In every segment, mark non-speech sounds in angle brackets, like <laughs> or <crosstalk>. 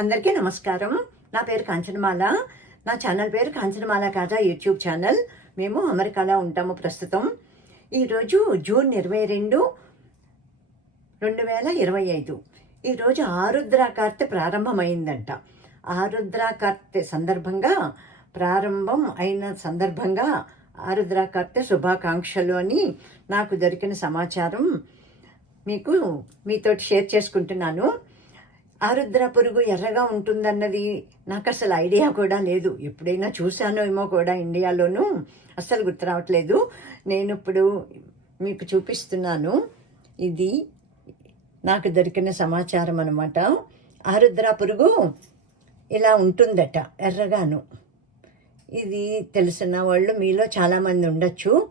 అందరికీ నమస్కారం. నా పేరు కాంచనమాల. నా ఛానల్ పేరు కాంచనమాల కాజా యూట్యూబ్ ఛానల్. మేము అమెరికాలో ఉంటాము ప్రస్తుతం. ఈరోజు జూన్ ఇరవై రెండు రెండు వేల ఇరవై ఐదు. ఈరోజు ఆరుద్ర కార్తె ప్రారంభమైందంట. ఆరుద్ర కార్తె సందర్భంగా ప్రారంభం అయిన సందర్భంగా ఆరుద్ర కార్తె శుభాకాంక్షలు అని నాకు దొరికిన సమాచారం మీకు మీతో షేర్ చేసుకుంటున్నాను. ఆరుద్ర పురుగు ఎర్రగా ఉంటుందన్నది నాకు అసలు ఐడియా కూడా లేదు. ఎప్పుడైనా చూశానో ఏమో కూడా ఇండియాలోనూ. అస్సలు గుర్తు రావట్లేదు. నేను ఇప్పుడు మీకు చూపిస్తున్నాను. ఇది నాకు దొరికిన సమాచారం అనమాట ఆరుద్ర పురుగు ఇలా ఉంటుందట ఎర్రగాను. ఇది తెలిసిన వాళ్ళు మీలో చాలామంది ఉండొచ్చు.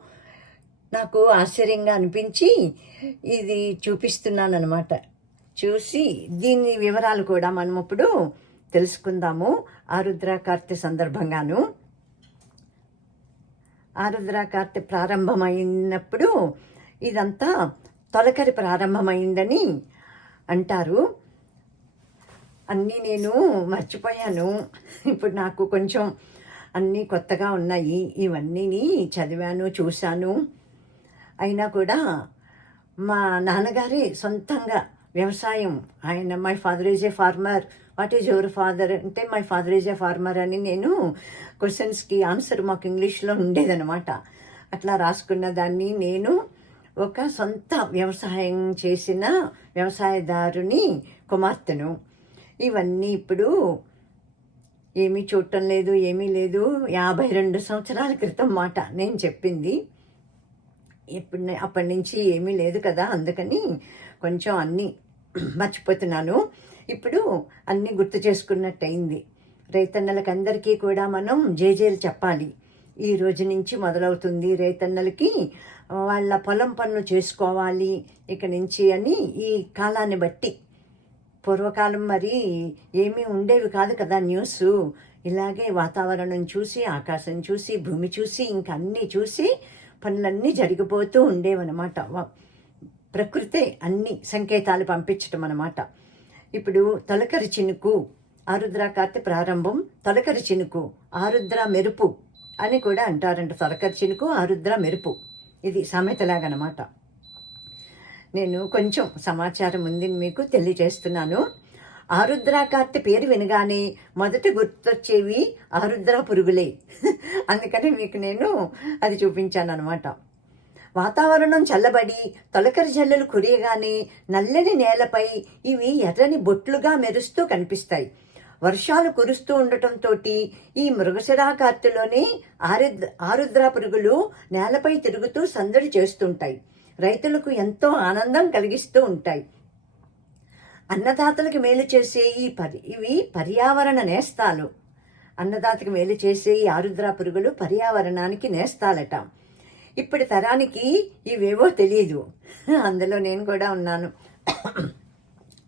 నాకు ఆశ్చర్యంగా అనిపించి ఇది చూపిస్తున్నాను అనమాట చూసి దీని వివరాలు కూడా మనం ఇప్పుడు తెలుసుకుందాము. ఆరుద్ర కార్తె సందర్భంగాను. ఆరుద్ర కార్తె ప్రారంభమైనప్పుడు ఇదంతా తొలకరి ప్రారంభమైందని అంటారు. అన్నీ నేను మర్చిపోయాను. ఇప్పుడు నాకు కొంచెం అన్నీ కొత్తగా ఉన్నాయి. ఇవన్నీ చదివాను చూశాను. అయినా కూడా మా నాన్నగారే సొంతంగా వ్యవసాయం. ఆయన my father is a farmer. What is your father? అంటే my father is a farmer అని నేను క్వశ్చన్స్కి ఆన్సర్ మాకు ఇంగ్లీష్లో ఉండేదనమాట అట్లా రాసుకున్న దాన్ని నేను ఒక సొంత వ్యవసాయం చేసిన వ్యవసాయదారుని కుమార్తెను. ఇవన్నీ ఇప్పుడు ఏమీ చూడటం లేదు ఏమీ లేదు. యాభై రెండు సంవత్సరాల క్రితం మాట నేను చెప్పింది. ఇప్పుడు అప్పటి నుంచి ఏమీ లేదు కదా అందుకని కొంచెం అన్నీ మర్చిపోతున్నాను. ఇప్పుడు అన్నీ గుర్తు చేసుకున్నట్టయింది. రైతన్నలకి అందరికీ కూడా మనం జేజేలు చెప్పాలి. ఈ రోజు నుంచి మొదలవుతుంది రైతన్నలకి. వాళ్ళ పొలం పనులు చేసుకోవాలి ఇక నుంచి అని ఈ కాలాన్ని బట్టి. పూర్వకాలం మరి ఏమీ ఉండేవి కాదు కదా న్యూస్. ఇలాగే వాతావరణం చూసి ఆకాశం చూసి భూమి చూసి ఇంక అన్నీ చూసి పనులన్నీ జరిగిపోతూ ఉండేవన్నమాట. ప్రకృతే అన్ని సంకేతాలు పంపించటం అన్నమాట. ఇప్పుడు తొలకరి చినుకు ఆరుద్ర కార్తె ప్రారంభం తొలకరి చినుకు ఆరుద్ర మెరుపు అని కూడా అంటారంట. తొలకరి చినుకు ఆరుద్ర మెరుపు. ఇది సామెతలాగనమాట నేను కొంచెం సమాచారం ఉంది మీకు తెలియజేస్తున్నాను. ఆరుద్ర కార్తె పేరు వినగానే మొదట గుర్తొచ్చేవి ఆరుద్ర పురుగులే. <laughs> అందుకని మీకు నేను అది చూపించాను అనమాట వాతావరణం చల్లబడి తొలకరి జల్లులు కురియగానే నల్లని నేలపై ఇవి ఎర్రని బొట్లుగా మెరుస్తూ కనిపిస్తాయి. వర్షాలు కురుస్తూ ఉండటంతో ఈ మృగశిరాకార్తెలోనే ఆరుద్ర ఆరుద్ర పురుగులు నేలపై తిరుగుతూ సందడి చేస్తుంటాయి. రైతులకు ఎంతో ఆనందం కలిగిస్తూ ఉంటాయి. అన్నదాతలకు మేలు చేసే ఈ పరి ఇవి పర్యావరణ నేస్తాలు. అన్నదాతకు మేలు చేసే ఈ ఆరుద్ర పురుగులు పర్యావరణానికి నేస్తాలట. ఇప్పటి తరానికి ఇవేవో తెలియదు అందులో నేను కూడా ఉన్నాను.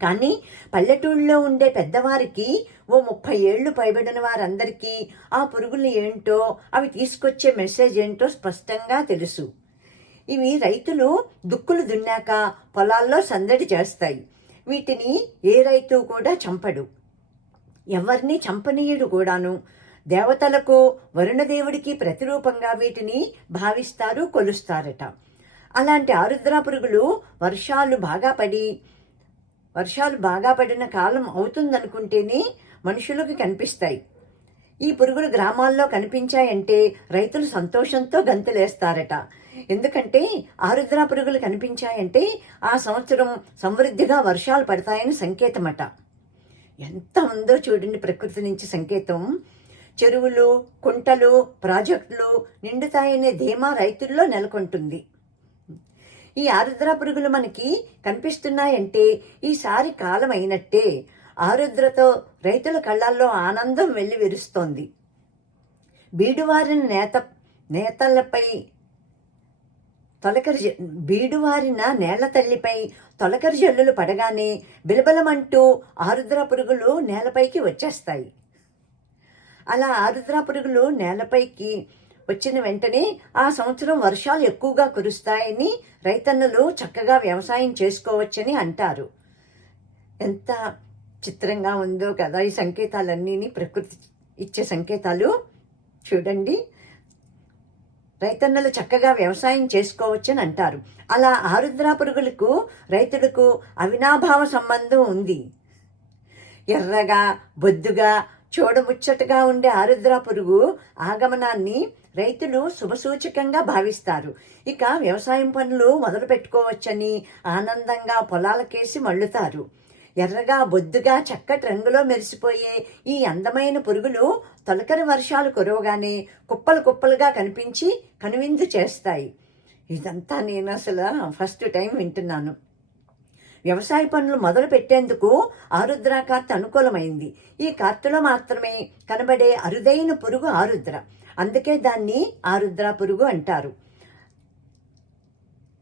కానీ పల్లెటూళ్ళలో ఉండే పెద్దవారికి ఓ ముప్పై ఏళ్ళు పైబడిన వారందరికీ ఆ పురుగులు ఏంటో అవి తీసుకొచ్చే మెసేజ్ ఏంటో స్పష్టంగా తెలుసు. ఇవి రైతులు దుక్కులు దున్నాక పొలాల్లో సందడి చేస్తాయి. వీటిని ఏ రైతు కూడా చంపడు. ఎవరిని చంపనీయుడు కూడాను. దేవతలకు వరుణదేవుడికి ప్రతిరూపంగా వీటిని భావిస్తారు కొలుస్తారట. అలాంటి ఆరుద్ర పురుగులు వర్షాలు బాగా పడి వర్షాలు బాగా పడిన కాలం అవుతుందనుకుంటేనే మనుషులకు కనిపిస్తాయి. ఈ పురుగులు గ్రామాల్లో కనిపించాయంటే రైతులు సంతోషంతో గంతులేస్తారట. ఎందుకంటే ఆరుద్ర పురుగులు కనిపించాయంటే ఆ సంవత్సరం సమృద్ధిగా వర్షాలు పడతాయని సంకేతమట. ఎంత ఉందో చూడండి ప్రకృతి నుంచి సంకేతం. చెరువులు కుంటలు ప్రాజెక్టులు నిండుతాయనే ధీమా రైతుల్లో నెలకొంటుంది. ఈ ఆరుద్ర పురుగులు మనకి కనిపిస్తున్నాయంటే ఈసారి కాలం అయినట్టే ఆరుద్రతో రైతుల కళ్ళల్లో ఆనందం వెళ్ళి విరుస్తోంది బీడువారిన నేత నేతలపై తొలకరి బీడువారిన నేల తల్లిపై తొలకరి జల్లులు పడగానే బిలబలమంటూ ఆరుద్ర పురుగులు నేలపైకి వచ్చేస్తాయి. అలా ఆరుద్ర పురుగులు నేలపైకి వచ్చిన వెంటనే ఆ సంవత్సరం వర్షాలు ఎక్కువగా కురుస్తాయని రైతన్నలు చక్కగా వ్యవసాయం చేసుకోవచ్చని అంటారు. ఎంత చిత్రంగా ఉందో కదా ఈ సంకేతాలన్నీ ప్రకృతి ఇచ్చే సంకేతాలు. చూడండి. రైతన్నలు చక్కగా వ్యవసాయం చేసుకోవచ్చని అంటారు. అలా ఆరుద్ర పురుగులకు రైతులకు అవినాభావ సంబంధం ఉంది. ఎర్రగా బొద్దుగా చూడముచ్చటగా ఉండే ఆరుద్ర పురుగు ఆగమనాన్ని రైతులు శుభసూచకంగా భావిస్తారు. ఇక వ్యవసాయం పనులు మొదలు పెట్టుకోవచ్చని ఆనందంగా పొలాలకేసి మళ్ళుతారు. ఎర్రగా బొద్దుగా చక్కటి రంగులో మెరిసిపోయే ఈ అందమైన పురుగులు తొలకరి వర్షాలు కురవగానే కుప్పలు కుప్పలుగా కనిపించి కనువిందు చేస్తాయి. ఇదంతా నేను అసలు ఫస్ట్ టైం వింటున్నాను. వ్యవసాయ పనులు మొదలు పెట్టేందుకు ఆరుద్ర కార్త అనుకూలమైంది. ఈ కార్తలో మాత్రమే కనబడే అరుదైన పురుగు ఆరుద్ర. అందుకే దాన్ని ఆరుద్ర పురుగు అంటారు.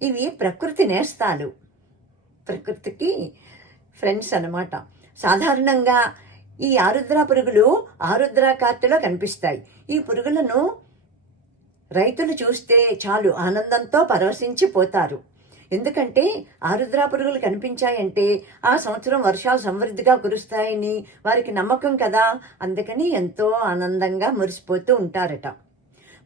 ఇవి ప్రకృతి నేస్తాలు. ప్రకృతికి ఫ్రెండ్స్ అనమాట సాధారణంగా ఈ ఆరుద్ర పురుగులు ఆరుద్ర కార్తెలో కనిపిస్తాయి. ఈ పురుగులను రైతులు చూస్తే చాలు ఆనందంతో పరవశించిపోతారు. ఎందుకంటే ఆరుద్ర పురుగులు కనిపించాయంటే ఆ సంవత్సరం వర్షాలు సమృద్ధిగా కురుస్తాయని వారికి నమ్మకం కదా. అందుకని ఎంతో ఆనందంగా మురిసిపోతూ ఉంటారట.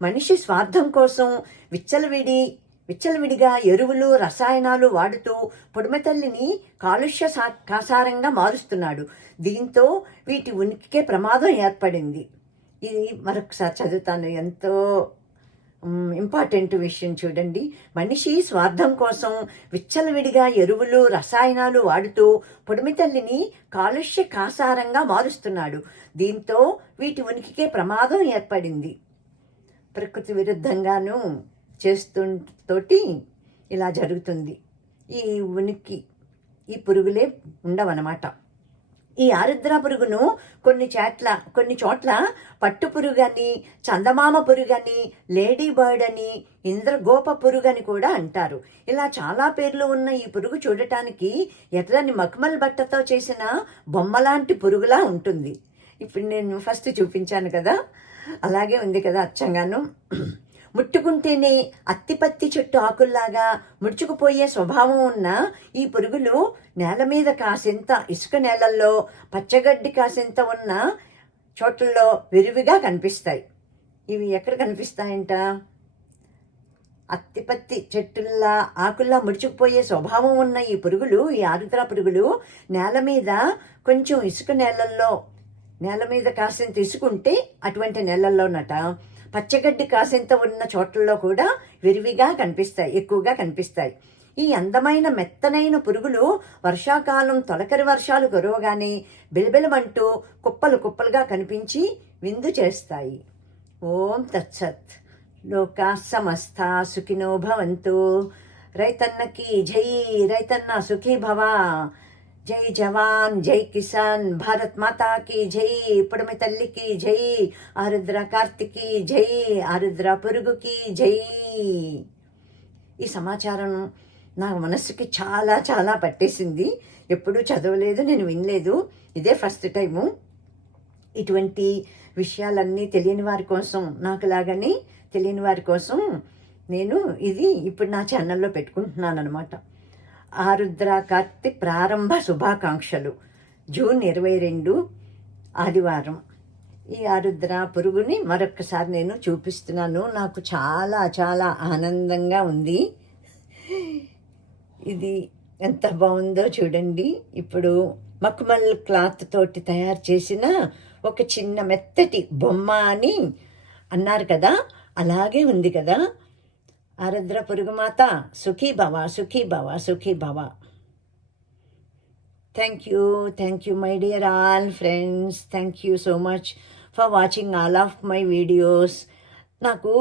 మనిషి స్వార్థం కోసం విచ్చలవిడి విచ్చలవిడిగా ఎరువులు రసాయనాలు వాడుతూ పొడిమతల్లిని కాలుష్య సా- కాసారంగా మారుస్తున్నాడు. దీంతో వీటి ఉనికికే ప్రమాదం ఏర్పడింది. ఇది మరొకసారి చదువుతాను. ఎంతో ఇంపార్టెంట్ విషయం చూడండి. మనిషి స్వార్థం కోసం విచ్చలవిడిగా ఎరువులు రసాయనాలు వాడుతూ పొడిమి తల్లిని కాలుష్య కాసారంగా మారుస్తున్నాడు. దీంతో వీటి ఉనికికే ప్రమాదం ఏర్పడింది. ప్రకృతి విరుద్ధంగాను చేస్తుంతోటి ఇలా జరుగుతుంది. ఈ ఉనికి ఈ పురుగులే ఉండవన్నమాట. ఈ ఆరుద్ర పురుగును కొన్ని చాట్ల కొన్ని చోట్ల పట్టు పురుగని చందమామ పురుగని లేడీ బర్డ్ అని ఇంద్రగోప పురుగని కూడా అంటారు. ఇలా చాలా పేర్లు ఉన్న ఈ పురుగు చూడటానికి ఎర్రని మఖమల్ బట్టతో చేసిన బొమ్మలాంటి పురుగులా ఉంటుంది. ఇప్పుడు నేను ఫస్ట్ చూపించాను కదా. అలాగే ఉంది కదా అచ్చంగాను. ముట్టుకుంటేనే అత్తిపత్తి చెట్టు ఆకుల్లాగా ముడుచుకుపోయే స్వభావం ఉన్న ఈ పురుగులు నేల మీద కాసింత ఇసుక నేలల్లో పచ్చగడ్డి కాసింత ఉన్న చోట్లలో విరివిగా కనిపిస్తాయి. ఇవి ఎక్కడ కనిపిస్తాయంట? అత్తిపత్తి చెట్టుల్లా ఆకుల్లా ముడుచుకుపోయే స్వభావం ఉన్న ఈ పురుగులు ఈ ఆరుద్ర పురుగులు నేల మీద కొంచెం ఇసుక నేలల్లో నేల మీద కాసింత ఇసుకుంటే అటువంటి నేలల్లోనట పచ్చగడ్డి కాసింత ఉన్న చోట్లలో కూడా విరివిగా కనిపిస్తాయి ఎక్కువగా కనిపిస్తాయి. ఈ అందమైన మెత్తనైన పురుగులు వర్షాకాలం తొలకరి వర్షాలు కురవగానే బిలబిలమంటూ కుప్పలు కుప్పలుగా కనిపించి విందు చేస్తాయి. ఓం తత్సత్. లోకా సమస్త సుఖినో భవంతు. రైతన్నకి జై రైతన్న సుఖీ భవ. జై జవాన్ జై కిసాన్ భారత్ మాతాకి జై పుడమి తల్లికి జై ఆరుద్ర కార్తికి జై ఆరుద్ర పురుగుకి జై. ఈ సమాచారం నా మనసుకి చాలా చాలా పట్టేసింది. ఎప్పుడూ చదవలేదు నేను వినలేదు. ఇదే ఫస్ట్ టైము. ఇటువంటి విషయాలన్నీ తెలియని వారి కోసం నాకు లాగానే తెలియని వారి కోసం నేను ఇది ఇప్పుడు నా ఛానల్లో పెట్టుకుంటున్నాను అనమాట ఆరుద్ర కార్తి ప్రారంభ శుభాకాంక్షలు. జూన్ ఇరవై రెండు ఆదివారం. ఈ ఆరుద్ర పురుగుని మరొక్కసారి నేను చూపిస్తున్నాను. నాకు చాలా చాలా ఆనందంగా ఉంది. ఇది ఎంత బాగుందో చూడండి. ఇప్పుడు మక్మల్ క్లాత్ తోటి తయారు చేసిన ఒక చిన్న మెత్తటి బొమ్మ అని అన్నారు కదా. అలాగే ఉంది కదా. ఆరుద్ర పురుగుమాత సుఖీ భవ సుఖీ భవ సుఖీ భవ. Thank you thank you my dear all friends thank you so much for watching all of my videos నాకు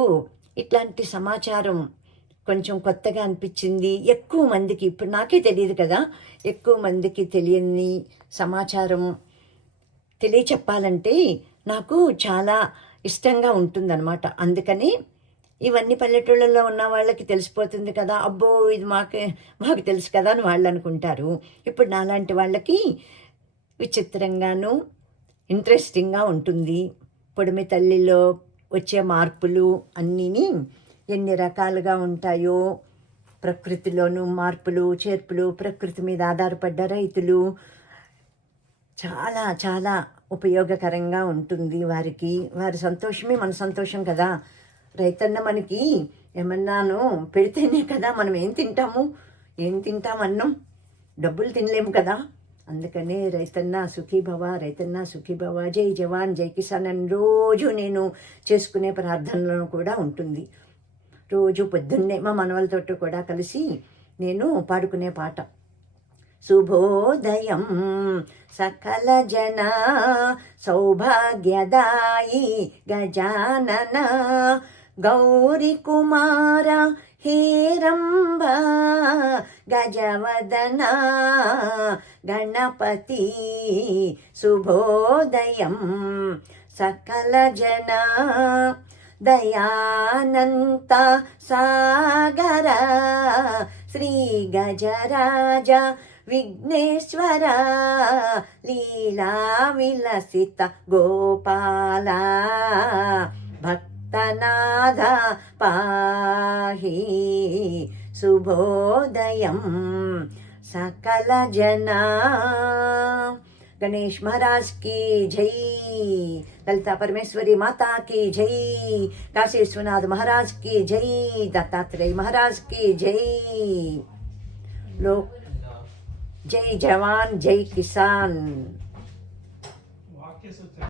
ఇట్లాంటి సమాచారం కొంచెం కొత్తగా అనిపించింది. ఎక్కువ మందికి ఇప్పుడు నాకే తెలియదు కదా. ఎక్కువ మందికి తెలియని సమాచారం తెలియచెప్పాలంటే నాకు చాలా ఇష్టంగా ఉంటుందన్నమాట. అందుకని ఇవన్నీ పల్లెటూళ్ళలో ఉన్న వాళ్ళకి తెలిసిపోతుంది కదా. అబ్బో ఇది మాకే మాకు తెలుసు కదా అని వాళ్ళు అనుకుంటారు. ఇప్పుడు నాలాంటి వాళ్ళకి విచిత్రంగాను ఇంట్రెస్టింగ్గా ఉంటుంది. పొడిమి తల్లిలో వచ్చే మార్పులు అన్నీని ఎన్ని రకాలుగా ఉంటాయో ప్రకృతిలోనూ మార్పులు చేర్పులు ప్రకృతి మీద ఆధారపడ్డ రైతులు చాలా చాలా ఉపయోగకరంగా ఉంటుంది వారికి. వారి సంతోషమే మన సంతోషం కదా. రైతన్న మనకి ఏమన్నాను పెడితేనే కదా మనం ఏం తింటాము? ఏం తింటాం అన్నం? డబ్బులు తినలేము కదా? అందుకనే రైతన్న సుఖీభవ రైతన్న సుఖీభవ జై జవాన్ జై కిసాన్ అని రోజు నేను చేసుకునే ప్రార్థనలో కూడా ఉంటుంది. రోజు పొద్దున్నే మా మనవలతో కూడా కలిసి నేను పాడుకునే పాట. శుభోదయం సకల జన సౌభాగ్యదాయి గజానన గౌరికుమార హేరంబ గజవదన గణపతి శుభోదయం సకల జన దయానంత సాగర శ్రీ గజరాజ విఘ్నేశ్వర లీలా విలసిత గోపాల భక్ भक्तनाथ पाहि सुबोधयं सकलजना। गणेश महाराज की जय, ललिता परमेश्वरी माता की जय काशी विश्वनाथ महाराज की जय, दत्तात्रेय महाराज की जय। लोग जय जवान, जय किसान।